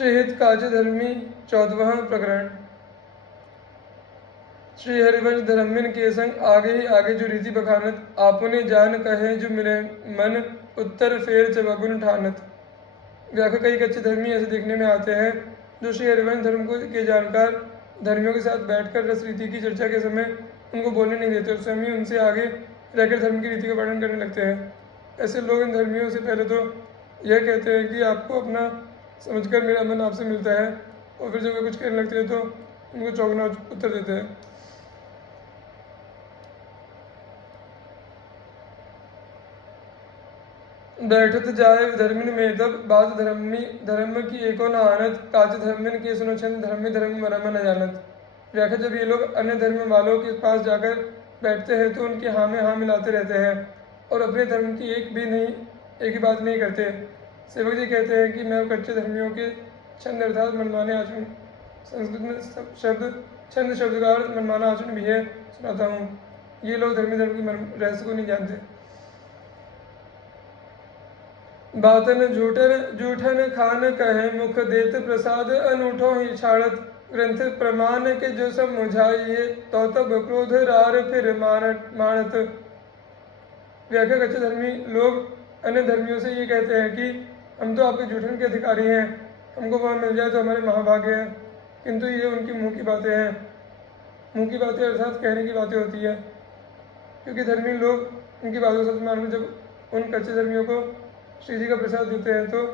श्रीहित काजधर्मी 14वां प्रकरण। श्री हरिवंश धर्मिन के संग आगे ही आगे जो रीति बखानत आपने जान कहे जो मिले मन उत्तर फेर चबगुन ठानत। व्याख्या कई कच्चे धर्मी ऐसे देखने में आते हैं जो श्री हरिवंश धर्म को के जानकार धर्मियों के साथ बैठकर रस रीति की चर्चा के समय उनको बोलने नहीं देते और स्वयं ही उनसे आगे रहकर धर्म की रीति का वर्णन करने लगते हैं। ऐसे लोग इन धर्मियों से पहले तो यह कहते हैं कि आपको अपना समझकर मेरा मन आपसे मिलता है, और फिर जब वे कुछ कहने लगते हैं तो उनको चौगुना उत्तर देते हैं। बैठत जाए धर्मिन में तब बात धर्म की एको न आनत काज धर्मिन के सुनो छंद धर्म मरम न जानत। व्याख्या जब ये लोग अन्य धर्म वालों के पास जाकर बैठते हैं तो उनके हाँ में हाँ मिलाते रहते हैं और अपने धर्म की एक ही बात नहीं करते। सेवक जी कहते हैं कि मैं कच्चे धर्मियों के छंद अर्थात मनमाने आचरण, संस्कृत में छंद शब्द का अर्थ मनमाना आचरण भी है, सुनाता हूँ। ये लोग धर्म के रहस्य को नहीं जानते। बातन जूठन खान कहे मुख देत प्रसाद अनूठो ही छाड़त ग्रंथ प्रमाण के जो सब मुझाइए तो तब क्रोध रार फिर मानत। व्याख्या कच्चे धर्मी लोग अन्य धर्मियों से ये कहते हैं कि हम तो आपके जूठन के अधिकारी हैं, हमको वह मिल जाए तो हमारे महाभाग्य है, किंतु ये उनकी मुंह की बातें हैं। मुंह की बातें अर्थात कहने की बातें होती है, क्योंकि धर्मी लोग उनकी बातों को सच मानकर जब उन कच्चे धर्मियों को श्री जी का प्रसाद देते हैं तो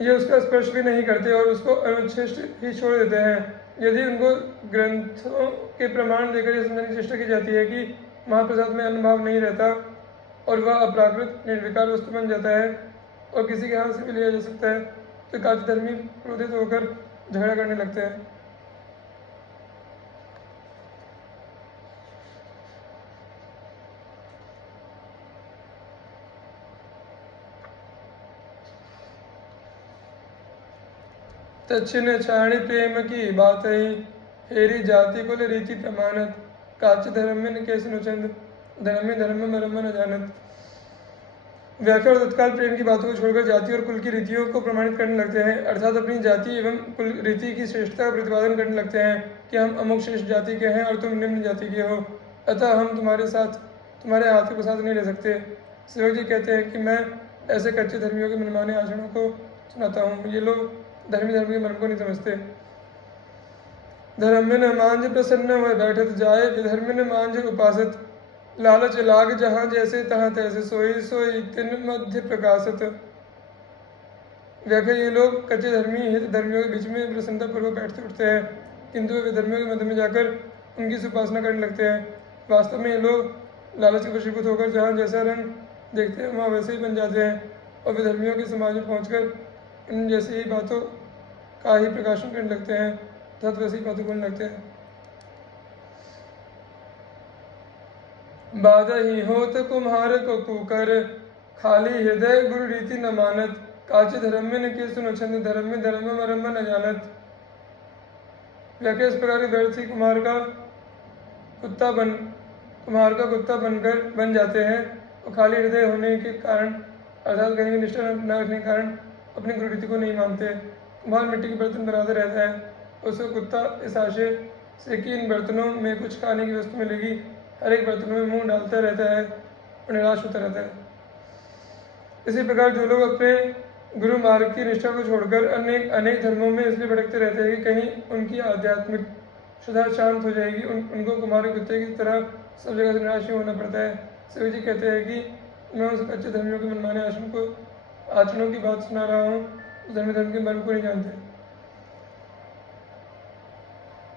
ये उसका स्पर्श भी नहीं करते और उसको अनुच्छिष्ट ही छोड़ देते हैं। यदि उनको ग्रंथों के प्रमाण देकर यह समझने की चेष्टा की जाती है कि महाप्रसाद में अन्न भाव नहीं रहता और वह अपराकृत निर्विकार वस्तु बन जाता है और किसी के हाथ से भी लिया जा सकता है, तो काज धर्मी क्रोधित होकर झगड़ा करने लगते हैं। तच्छिन छाणी प्रेम की बात ही हेरी जाति कुल रीति प्रमाणत काच धर्मिन के सुनुचंद धर्म मरम न जानत। व्याख्या और तत्काल प्रेम की बातों को छोड़कर जाति और कुल की रीतियों को प्रमाणित करने लगते हैं, अर्थात अपनी जाति एवं कुल रीति की श्रेष्ठता का प्रतिपादन करने लगते हैं कि हम अमुक श्रेष्ठ जाति के हैं और तुम निम्न जाति के हो, अतः हम तुम्हारे हाथ के प्रसाद नहीं ले सकते। सेवक जी कहते हैं कि मैं ऐसे कच्चे धर्मियों के मनमाने आचरणों को सुनाता हूँ। ये लोग धर्म के मर्म को नहीं समझते। धर्मिन मांझ प्रसन्न वह बैठत जाए विधर्मिन मांझ उपासत लालच लाग जहाँ जैसे तहाँ तैसे सोई सोई तिन मध्य प्रकाशत। व्याख्या ये लोग कच्चे धर्मी हित धर्मियों के बीच में प्रसन्नता पूर्वक बैठते उठते हैं, किंतु वे धर्मियों के मध्य में जाकर उनकी उपासना करने लगते हैं। वास्तव में ये लोग लालच के वशीभूत होकर जहाँ जैसा रंग देखते हैं वहाँ वैसे ही बन जाते हैं और वे धर्मियों के समाज में पहुँचकर इन जैसी ही बातों का ही प्रकाशन करने लगते हैं तथा वैसी ही बातों बोलने लगते हैं। बाधा ही होत कुम्हार को कुकर खाली हृदय गुरु रीति न मानत काच धर्मिन के सुनो छंद धर्म मरम न जानत। व्याख्या इस प्रकार के व्यर्थ ही कुम्हार का कुत्ता बनकर बन जाते हैं और खाली हृदय होने के कारण अर्थात कहीं निष्ठा न रखने के कारण अपनी गुरु रीति को नहीं मानते। कुम्हार मिट्टी के बर्तन बनाते रहता है, उसका कुत्ता इस आशय से कि इन बर्तनों में कुछ खाने की वस्तु मिलेगी हर एक बर्तनों में मुंह डालता रहता है और निराश होता रहता है। इसी प्रकार जो लोग अपने गुरु मार्ग की निष्ठा को छोड़कर अनेक धर्मों में इसलिए भटकते रहते हैं कि कहीं उनकी आध्यात्मिक शुद्धा शांत हो जाएगी, उनको कुम्हार कुत्ते की तरह सब जगह से निराश होना पड़ता है। सेवक जी कहते हैं कि मैं उस कच्चे धर्मियों के मनमाने आचरणों की बात सुना रहा हूँ, धर्म के मर्म को नहीं जानते।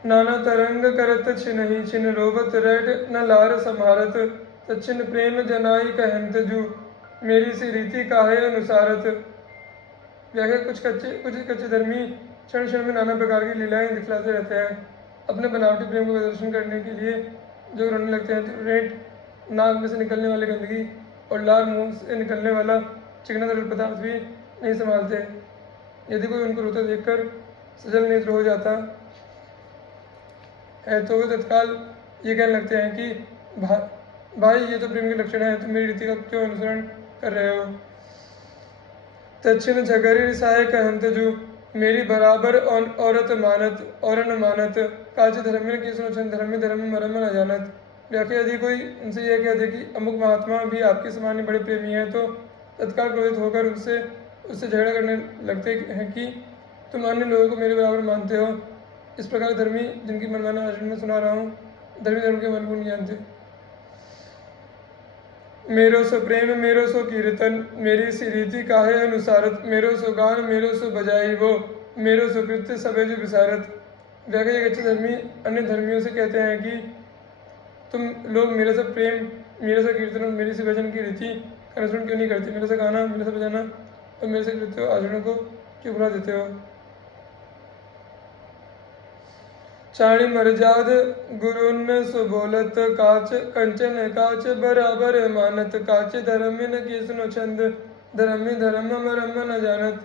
नाना तरंग करत छिन रोबत रेट न लार संहारत तच्छिन प्रेम जनाई कहंत जू मेरी सी रीति काहे अनुसारत। व्याख्या कुछ कच्चे धर्मी क्षण में नाना प्रकार की लीलाएं दिखलाते रहते हैं। अपने बनावटी प्रेम को प्रदर्शन करने के लिए जो रोने लगते हैं तो रेट नाक में से निकलने वाली गंदगी और लार मुंह से निकलने वाला चिकना तरल पदार्थ भी नहीं संभालते। यदि कोई उनको रोते देखकर सजल नेत्र हो जाता है तो वे तत्काल ये कहने लगते हैं कि भाई ये तो प्रेम के लक्षण है, तुम मेरी रीति का क्यों अनुसरण कर रहे हो। तक्षण झगरी सहाय कहम तजु, मेरी बराबर औरत मानत और न मानत, काच धर्म की सुनो छंद धर्म धर्म मरम न जानत। व्याख्या यदि कोई उनसे यह कह दे कि अमुक महात्मा भी आपके समान ही बड़े प्रेमी हैं, तो तत्काल क्रोधित होकर उससे झगड़ा करने लगते हैं कि तुम अन्य लोगों को मेरे बराबर मानते हो। इस प्रकार धर्मी जिनकी मनमाना आचरण में सुना रहा हूँ, धर्मी धर्म के मन को नहीं जानते। मेरो सो प्रेम मेरो सो कीर्तन, मेरी सी रीति काहे अनुसारत, मेरो सो गान मेरो सो बजाई वो, मेरो सो कृत्य सबे जो विसारत। व्याख्या एक अच्छे धर्मी अन्य धर्मियों से कहते हैं कि तुम लोग मेरे से प्रेम, मेरे से कीर्तन और मेरी से भजन की रीति का अनुसरण क्यों नहीं करते, मेरे से गाना, मेरे से बजाना और मेरे से कृत्य आचरण को क्यों भुला देते हो। चाणी मरजाद गुरुन सो बोलत, काच कंचन काच बराबर मानत, काच धर्म न की सुनो छंद, धर्म धर्म मरम न जानत।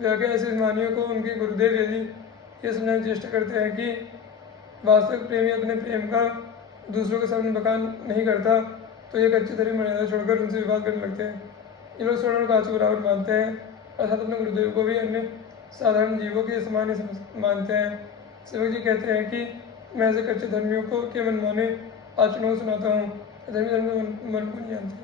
व्याख्या ऐसे मानियों को उनके गुरुदेव यदि ये समझाने की चेष्टा करते हैं कि वास्तविक प्रेमी अपने प्रेम का दूसरों के सामने बखान नहीं करता, तो एक अच्छी तरह मर्यादा छोड़कर उनसे विवाद करने लगते हैं। ये लोग स्वर्ण काच को बराबर मानते हैं, अर्थात अपने गुरुदेव को भी अन्य साधारण जीवों के समान ही मानते हैं। सेवक जी कहते हैं कि मैं ऐसे कच्चे धर्मियों को के मनमाने आचरणों को सुनाता हूँ, धर्मी धर्म मन को नहीं जानते।